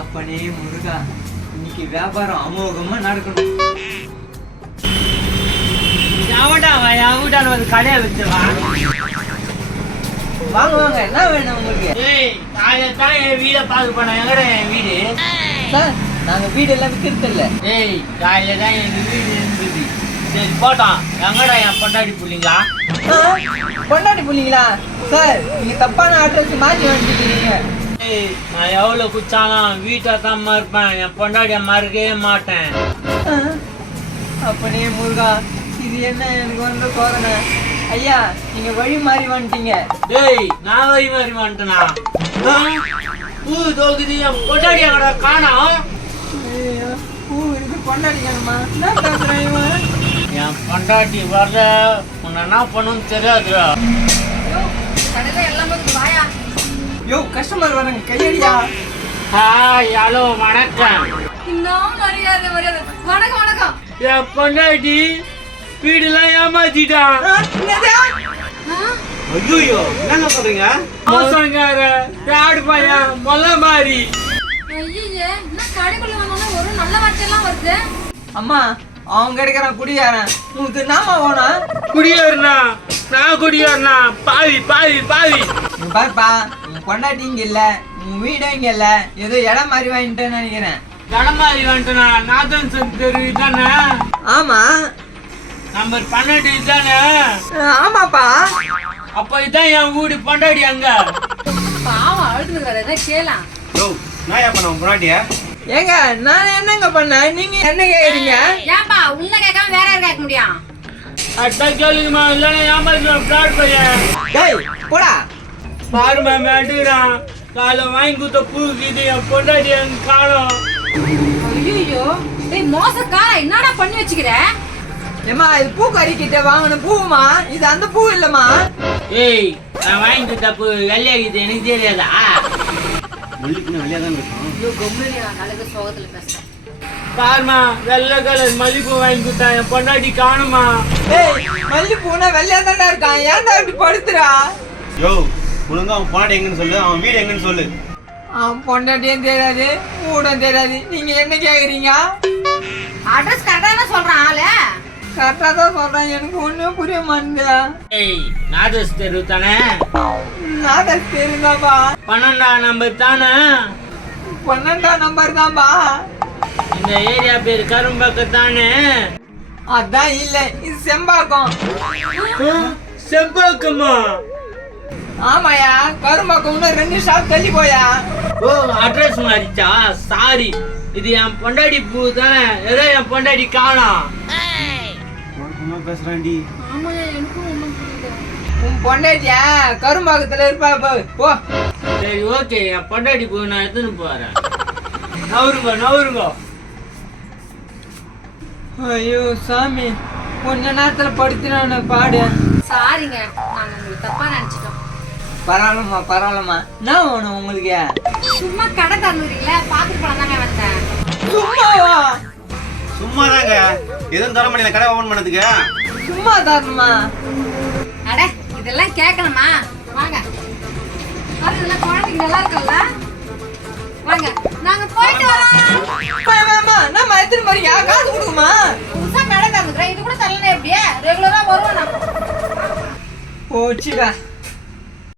அப்பனே முருகா இன்னைக்கு வியாபாரம் அமோகமா நடக்கணும். என் வீட்டான வந்து கடையை வச்சிருவான் வாங்க வாங்க என்ன வேணும் உங்களுக்கு? ஏய் நான் என் வீடை போனேன். எங்கடா என் வீடு? சார் நாங்க வீடெல்லாம் விற்கிறது இல்ல. ஏய் காலையில தான் எங்க வீடு இருந்தது சரி போட்டோம். எங்கடா என் பொண்டாடி புள்ளிங்களா? கொண்டாடி புள்ளிங்களா? சார் நீங்க தப்பான அட்ரஸ் மாத்தி வந்துட்டீங்க நான் எவ்வளோ குச்சாலும் வீட்டை தான் மறுப்பேன் என் பொண்டாடியை மறுக்கவே மாட்டேன். அப்பனே முருகா இது என்ன எனக்கு வந்து சோதனை ஐயா நீங்க வழி மாறி வந்துட்டீங்க. டேய் நான் வழி மாறி வந்துட்டேனா? பூ தோக்குது என் பொண்டாடி எங்கடா காணோம். பூ இருக்கு பேசுறேன் இவன்? என் பொண்டாட்டி வரல. உன்னை என்ன பண்ணுன்னு தெரியாதுடா. கடையில யோ கஸ்டமர் வரங்க கையடியா ஹாய் ஹலோ வணக்கம். இன்னும் மரியாதை மரியாதை. வணக்கம் வணக்கம். என் பொண்டாட்டி வீடுலாம் ஏமாத்திட்டான்? ஐயோ என்னங்க சொல்றீங்க? மோசங்கார காடு பையன் மொல்ல மாதிரி ஐயையே, என்ன கடைக்குள்ள ஒரு நல்ல வார்த்தையெல்லாம் வருது? அம்மா அவன் கிடைக்கிறான் குடியாரன் உங்களுக்கு நாம வேணும்? குடியேறினா நான் குடியேறினா பாவி பாவி பாவி. பாருப்பா. உன் பொண்டாட்டி இங்க இல்ல உன் வீடும் இங்க இல்ல. ஏதோ இடம் மாதிரி வாங்கிட்டேன்னு நினைக்கிறேன். கடமாரி வந்துட்டா நாதன் சந்த் தெரு தானே ஆமா. நம்பர் பன்னெண்டு தானே அஹ் ஆமாப்பா. அப்ப இதான் என் வீடு பொண்டாடி அங்க. பாவம் அழுதுங்கிறாரு எதாவது கேளாம். யோ நான் ஏன் பண்ண முன்னாடிய ஏங்க நான் என்னங்க பண்ணேன்? நீங்க என்ன கேக்குறீங்க? ஏன்பா உன்னை கேட்காம வேற யார் கேட்க முடியும்? அதான் கேளுங்கம்மா இல்லைன்னா ஏமாத்துறான் ஃப்ராட் பையன். டேய் போடா. பாருமா மேட்டுறான் காலை வாங்கி கொடுத்த பூக்கு இது என் பொண்டாடி அங்க காணும் ஐயோ டேய் மோசக்கார என்னடா பண்ணி வச்சுக்கிற? ஏம்மா இது பூக்காரி கிட்ட வாங்கின பூவுமா இது அந்த பூ இல்லம்மா. ஏய் நான் வாங்கி தப்பு வெள்ளையாகிது எனக்கு தெரியாதா? மல்லிக்குன்னு வெளியே தான் இருக்கும். ஐயோ கொம்புலி நான் அழகு சோகத்துல பேசுறேன் பாருமா வெள்ளை கலர் மல்லிப்பூ வாங்கி கொடுத்தா என் பொண்டாட்டி காணுமா? டேய் மல்லி பூனா வெள்ளையா தானே இருக்கான். ஏன்டா இப்படி படுத்துறா? யோ ஒழுங்கா அவன் பாட்டு எங்கன்னு சொல்லு அவன் வீடு எங்கன்னு சொல்லு. அவன் பொண்டாட்டியும் தெரியாது பூடும் தெரியாது நீங்க என்ன கேக்குறீங்க? அட்ரஸ் கரெக்டா என்ன சொல்றான் ஆளு. கரெக்டா தான் சொல்றேன். எனக்கு ஒண்ணுமே புரிய மாட்டேங்குதா ஏய் நாதஸ் தெரு தானே? நான் தான் தெரியுதாப்பா பன்னெண்டாம் நம்பர் தானே? பன்னெண்டாம் நம்பர் தான்ப்பா. இந்த ஏரியா பேர் கரும்பாக்கம் தானே? அதான் இல்ல இது செம்பாக்கம். செம்பாக்கம்மா ஆமாயா கரும்பாக்கம் ரெண்டு ஷாப் தள்ளி போயா. ஓ அட்ரஸ் மாறிச்சா? சாரி. இது என் பொண்டாடி பூ தானே? ஏதோ என் பொண்டாடி காணோம் புரியல. உன் பொண்டாட்டியா? கரும்பாக்கத்துல இருப்பா போ. போ. சரி ஓகே. என் பொண்டாடி பூ நான் எடுத்துன்னு போறேன். நவருங்க நவருங்க. ஐயோ சாமி. கொஞ்ச நேரத்துல படுத்தினான பாடு. சாரிங்க நாங்க உங்களுக்கு தப்பா நினைச்சிட்டோம். பரவாயில்லம்மா பரவாயில்லம்மா. என்ன வேணும் உங்களுக்கு? சும்மா கடை தந்துறீங்களே பாத்துட்டு போலாம் தானே வந்தேன். சும்மாவா? சும்மா தாங்க எதுவும் தர மாட்டேங்க கடை ஓபன் பண்ணதுக்கு. சும்மா தாருமா அட இதெல்லாம் கேட்கணுமா? வாங்க. அது இதெல்லாம் குழந்தைக்கு நல்லா இருக்கும்ல? வாங்க. நாங்க போயிட்டு வரோம். வேமா நம்ம எத்தனை போறீங்க? காசு கொடுக்குமா? புதுசா கடை தந்துக்கிறேன் இது கூட தரலனா எப்படியே ரெகுலரா வருவோம் நான் போச்சுடா